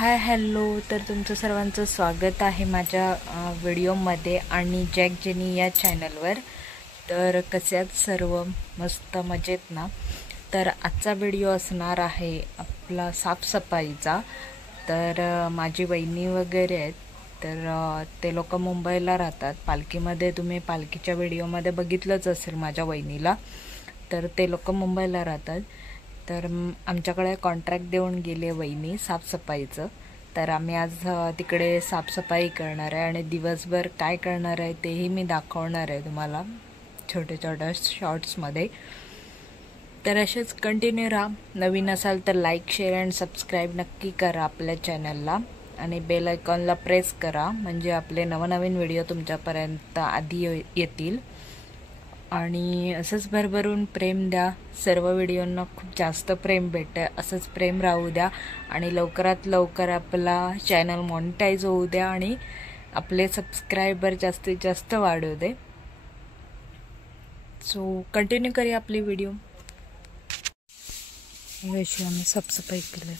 Hi hello, तर तुमचं सर्वांचं स्वागत आहे माझ्या व्हिडिओमध्ये आणि जॅक जेनी या चॅनलवर। तर कसे आहात सर्व? मस्त मजेत ना? तर आजचा व्हिडिओ असणार आहे आपला साफसफाईचा। तर माझी वहिनी वगैरे आहेत, तर ते लोक मुंबईला राहतात। पालखीमध्ये तुम्ही पालखीच्या व्हिडिओमध्ये बघितलंच असेल माझ्या वहिनीला। तर ते लोक मुंबईला राहतात। तर आमच्याकडे कॉन्ट्रॅक्ट देऊन गेले वहिनी साफसफाईचं। तर आम्ही आज तिकडे साफसफाई करणार आहे आणि दिवसभर काय करणार आहे तेही मी दाखवणार आहे तुम्हाला छोटे छोटे शॉर्ट्समध्ये। तर असेच कंटिन्यू राहा। नवीन असाल तर लाईक शेअर अँड सबस्क्राईब नक्की करा आपल्या चॅनलला आणि बेल आयकॉनला प्रेस करा, म्हणजे आपले नवनवीन व्हिडिओ तुमच्यापर्यंत आधी येतील। आणि असंच भरभरून प्रेम द्या, सर्व व्हिडिओंना खूप जास्त प्रेम भेटतं, असंच प्रेम राहू द्या आणि लवकरात लवकर आपला चॅनल मॉनिटाईज होऊ द्या आणि आपले सबस्क्रायबर जास्तीत जास्त वाढू दे। सो कंटिन्यू करूया आपली व्हिडिओ। अशी आम्ही साफसफाई केली।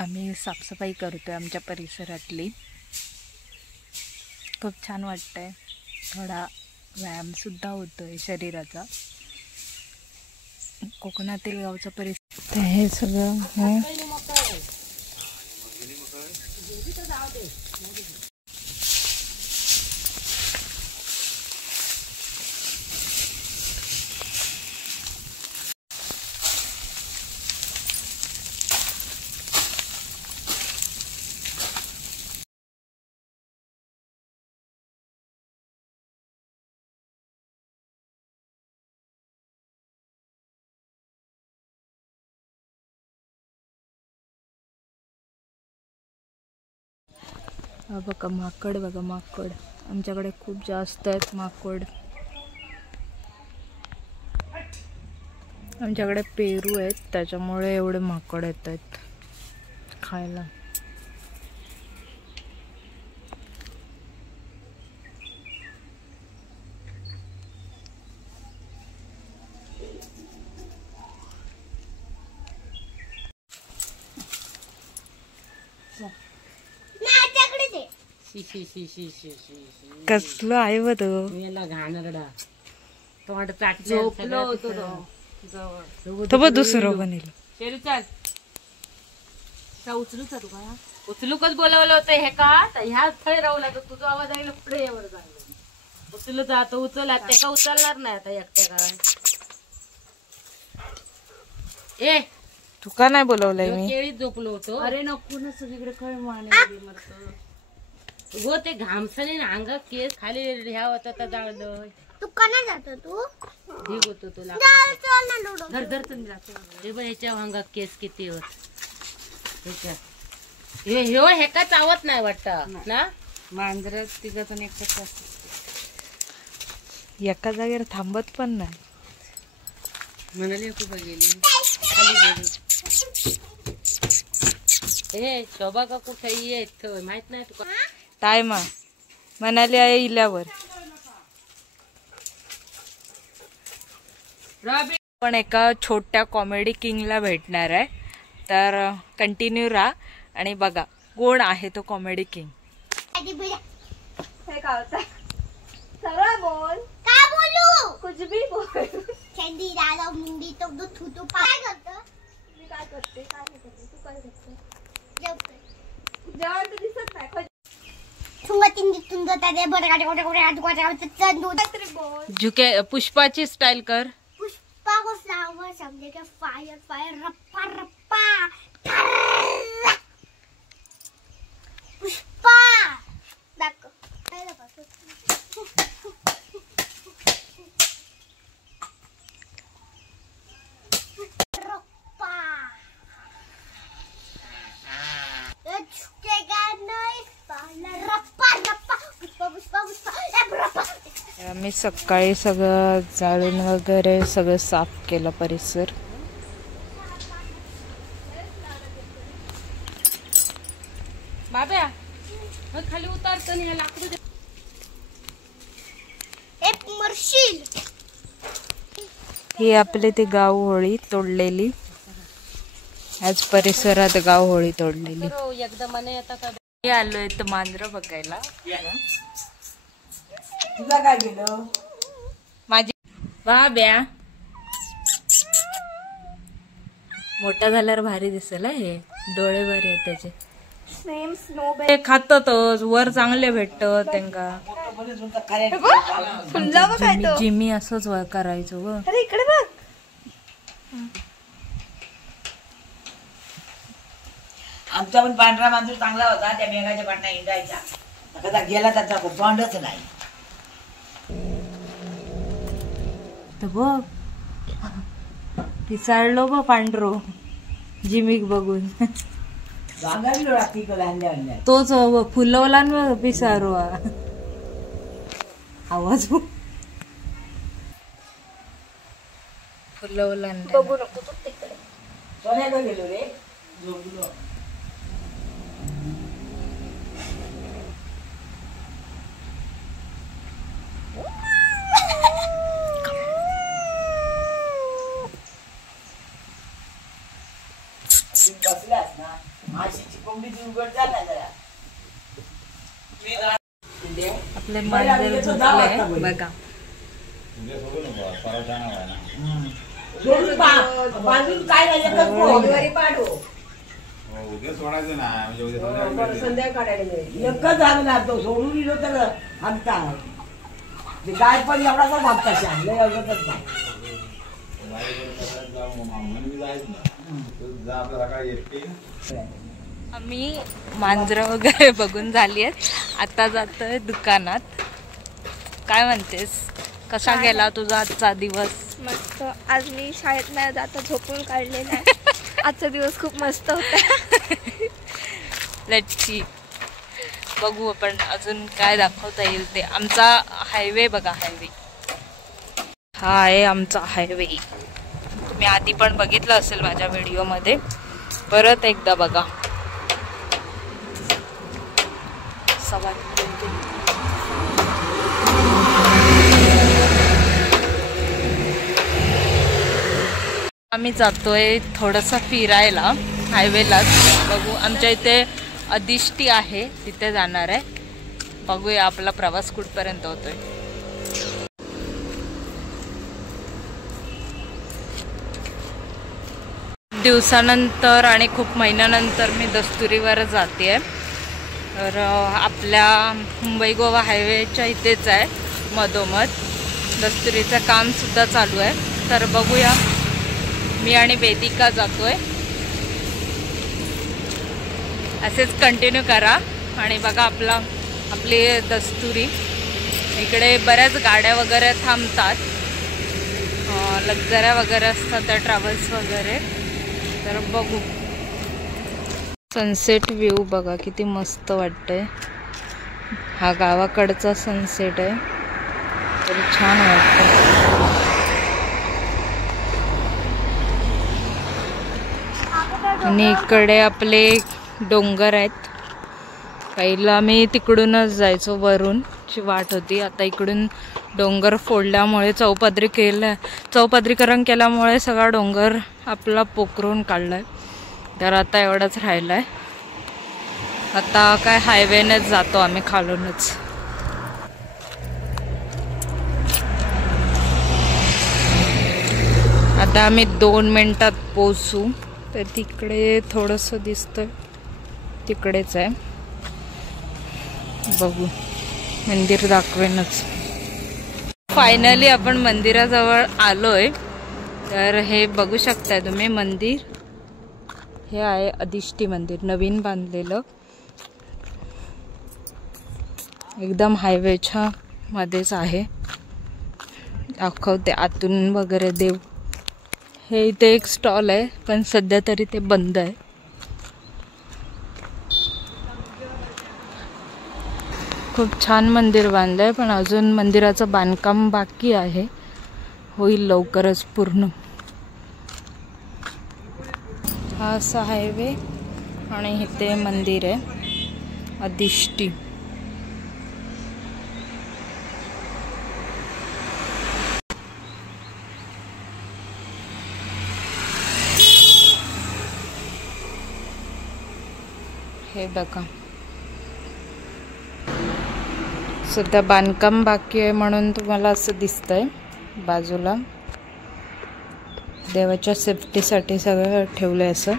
आम्ही साफसफाई करतोय आमच्या परिसरातली। खूप छान वाटतंय, थोडा व्यायाम सुद्धा होतोय शरीराचा। कोकणातील गावचा परिसर हे सगळं बघा माकड, बघा माकड आमच्याकडे खूप जास्त आहेत माकड। आमच्याकडे पेरू आहेत त्याच्यामुळे एवढे माकड येत आहेत खायला। कसलं आहे व तो दुसरं बनेल उचलूकच बोलावलं होतं हे का ह्या फळे राहू लागत तुझा आवाज आहे पुढे यावर जायला उचलू जातो उचल ते का उचलणार नाही आता एकट्या का ए तू का नाही बोलवलंय मी? केळीत झोपलो होतो। अरे नको ना सगळीकडे कळ माने मरत गो ते घामसने अंगा केस खाली ह्या होता तर जाळलं। तू कना जातो तू ठीक होतो तुला धर धर तुम्ही जातो हे बघ ह्याच्या अंगा केस किती होत हे का चावत नाही वाटत ना मांजर तिघातून एकच एका जागेवर थांबत पण नाही म्हणाली खूप गेली ए शोभा का कुठे येत माहित नाही तुका टाइम म्हणाले आहे इल्यावर पण एका छोट्या कॉमेडी किंगला भेटणार आहे, तर कंटिन्यू राहा आणि बघा कोण आहे तो कॉमेडी किंग. हे काय होतं? सरळ बोल. काय बोलू? कुछ भी बोल. चंदी दादा मुंडी तो दूध थुतू काय करतं? मी काय करते? काय नाही करते? तू काय करते? जेवण तर दिसत नाही. झुके पुष्पाची स्टाईल कर. पुष्पा को फ्लावर समझे के फायर फायर रप्पा रप्पा पुष्पा दाखव. आम्ही सकाळी सगळं जाळून वगैरे सगळं साफ केलं परिसर. बाब्या खाली उतारतो आणि हे लाकडू एक मरशील. ही आपली ती गाव होळी तोडलेली, आज परिसरात गाव होळी तोडलेली. एकदा मने येता का? मी आलोय तर मांजर बघायला. तुला काय गेलं? माझी बाब्या मोठा झाल्यावर भारी दिसेल हे, डोळे भारी आहेत त्याचे. सेम स्नो ते खातातच वर चांगले भेटत त्यांका. जिमी असंच करायचो ग. अरे इकडे बघ. आमचा पण पांढरा मांजूर चांगला होता, त्या मेघाच्या पाटणा हिंडायचा. कदा गेला त्याचा तोंडच नाही. तर बघ पिसाळलो बघ पांढरो जिमीक बघून. तोच फुलवला न पिसारो आवाज फुलवला. बघू नको तू तिकडे. सोन्याकडे गेलो रे, झोपलो. बसलास ना, माशीची कोंबडी उघड झाला जरा. आपले मांजर झोपले बघा. बांधून काय नाही पाडू. एकच झालं ना, तो सोडून दिलो तर हप्ता गाय पण एवढाच हप्ता शांत एवढंच नाही. आम्ही मांजर वगैरे बघून झाली आहेत, आता जातोय दुकानात. काय म्हणतेस, कसा गेला तुझा आजचा दिवस? मस्त. आज मी शाळेत नाही जाता झोपून काढलेला आहे. आजचा दिवस खूप मस्त होता. लच्ची बघू आपण अजून काय दाखवता येईल ते. आमचा हायवे बघा, हायवे हा आहे आमचा हायवे. तुम्ही आधी पण बघितलं असेल माझ्या व्हिडिओमध्ये, परत एकदा बघा. आम्ही जातोय थोडंसं फिरायला हायवेलाच. बघू आमच्या इथे अधिष्टी आहे, तिथे जाणार आहे. बघूया आपला प्रवास कुठपर्यंत होतोय. दिवसानंतर आणि खूप महिन्यानंतर मी दस्तुरीवर जाते आहे. तर आपल्या मुंबई गोवा हायवेच्या इथेच आहे मधोमध. दस्तुरीचं कामसुद्धा चालू आहे. तर बघूया, मी आणि वेदिका जातोय. असेच कंटिन्यू करा आणि बघा आपली दस्तुरी. इकडे बऱ्याच गाड्या वगैरे थांबतात, लक्झऱ्या वगैरे असतात त्या, ट्रॅव्हल्स वगैरे. तर बघू. सनसेट व्ह्यू बघा किती मस्त वाटतंय. हा गावाकडचा सनसेट आहे, तर छान वाटतं. आणि इकडे आपले डोंगर आहेत. पहिला मी तिकडूनच जायचो, वरून ची वाट होती. आता इकडून डोंगर फोडल्यामुळे चौपदरीकरण केल्यामुळे सगळा डोंगर आपला पोखरून काढलाय. तर आता एवढाच राहिलाय. आता काय हायवेनेच जातो आम्ही खालूनच. आता आम्ही 2 मिनिटात पोहोचू. तर तिकडे थोडंसं दिसतंय, तिकडेच आहे. बघू, मंदिर दाखवेनच. फायनली आपण मंदिराजवळ आलोय. तर हे बघू शकताय तुम्ही मंदिर. हे आहे अधिष्ठी मंदिर, नवीन बांधलेलं, एकदम हायवेच्या मध्येच आहे. दाखवते आतून वगैरे देव. हे इथे एक स्टॉल आहे, पण सध्या तरी ते बंद आहे. खूप छान मंदिर बांधलंय, पण अजून मंदिराचं बांधकाम बाकी आहे. होईल लवकरच पूर्ण. हा असा हायवे आणि इथे मंदिर आहे अधिष्ठी. हे बघा, सध्या बांधकाम बाकी आहे म्हणून तुम्हाला असं दिसतंय. बाजूला देवाच्या सेफ्टीसाठी सगळं ठेवलंय असं.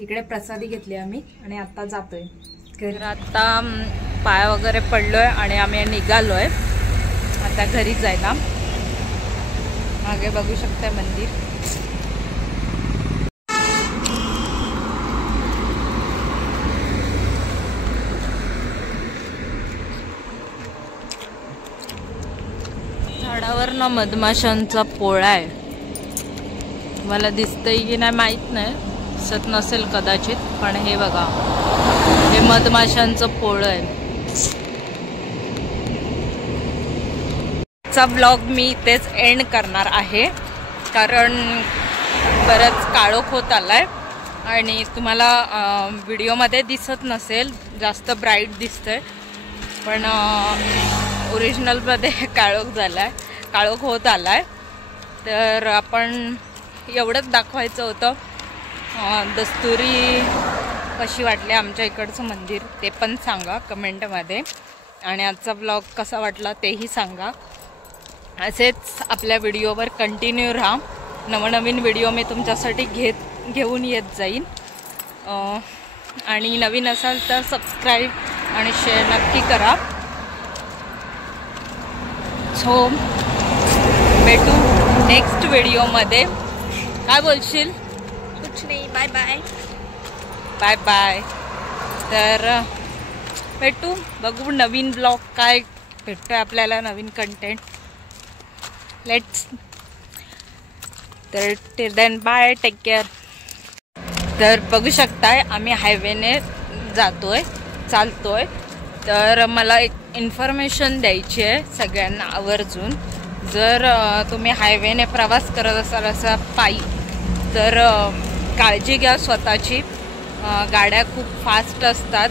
इकडे प्रसादी घेतली आम्ही आणि आता जातोय घरी. आता पाय वगैरे पडलोय आणि आम्ही निघालोय आता घरी जायला. मागे बघू शकता मंदिर. झाडावर ना मधमाशांचा पोळा आहे. मला दिसतंय की नाही माहित नाही, दिसत नसेल कदाचित, पण हे बघा, हे मधमाशांचं पोळं आहे. चा ब्लॉग मी इथेच एंड करणार आहे, कारण बरंच काळोख होत आलाय आणि तुम्हाला व्हिडिओमध्ये दिसत नसेल, जास्त ब्राईट दिसतंय, पण ओरिजिनलमध्ये काळोख होत आलाय. तर आपण एवढंच दाखवायचं होतं. दस्तुरी कशी वाटली आमच्या इकडचं मंदिर ते पण सांगा कमेंटमध्ये, आणि आजचा ब्लॉग कसा वाटला तेही सांगा. असेच आपल्या व्हिडिओवर कंटिन्यू राहा. नवनवीन व्हिडिओ मी तुमच्यासाठी घेऊन येत जाईन. आणि नवीन असाल तर सबस्क्राईब आणि शेअर नक्की करा. सो भेटू नेक्स्ट व्हिडिओमध्ये. काय बोलशील? कुछ नहीं, बाय बाय. Bye bye. तर भेटू, बघू नवीन ब्लॉग काय भेटतोय आपल्याला, नवीन कंटेंट. लेट्स. तर till then bye, take care. तर बघू शकताय आम्ही हायवेने चालतोय. तर मला एक इन्फॉर्मेशन द्यायची आहे सगळ्यांना आवर्जून. जर तुम्ही हायवेने प्रवास करत असाल असा पायी, तर काळजी घ्या स्वतःची. गाड्या खूप फास्ट असतात.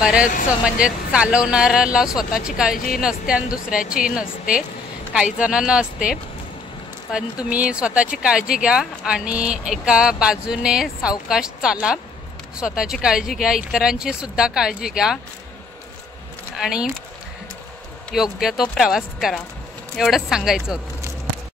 बरेच म्हणजे चालवणाऱ्याला स्वतःची काळजी नसते आणि दुसऱ्याची नसते, काही जणांना असते. पण तुम्ही स्वतःची काळजी घ्या आणि एका बाजूने सावकाश चाला. स्वतःची काळजी घ्या, इतरांची सुद्धा काळजी घ्या आणि योग्य तो प्रवास करा. एवढंच सांगायचं होतं.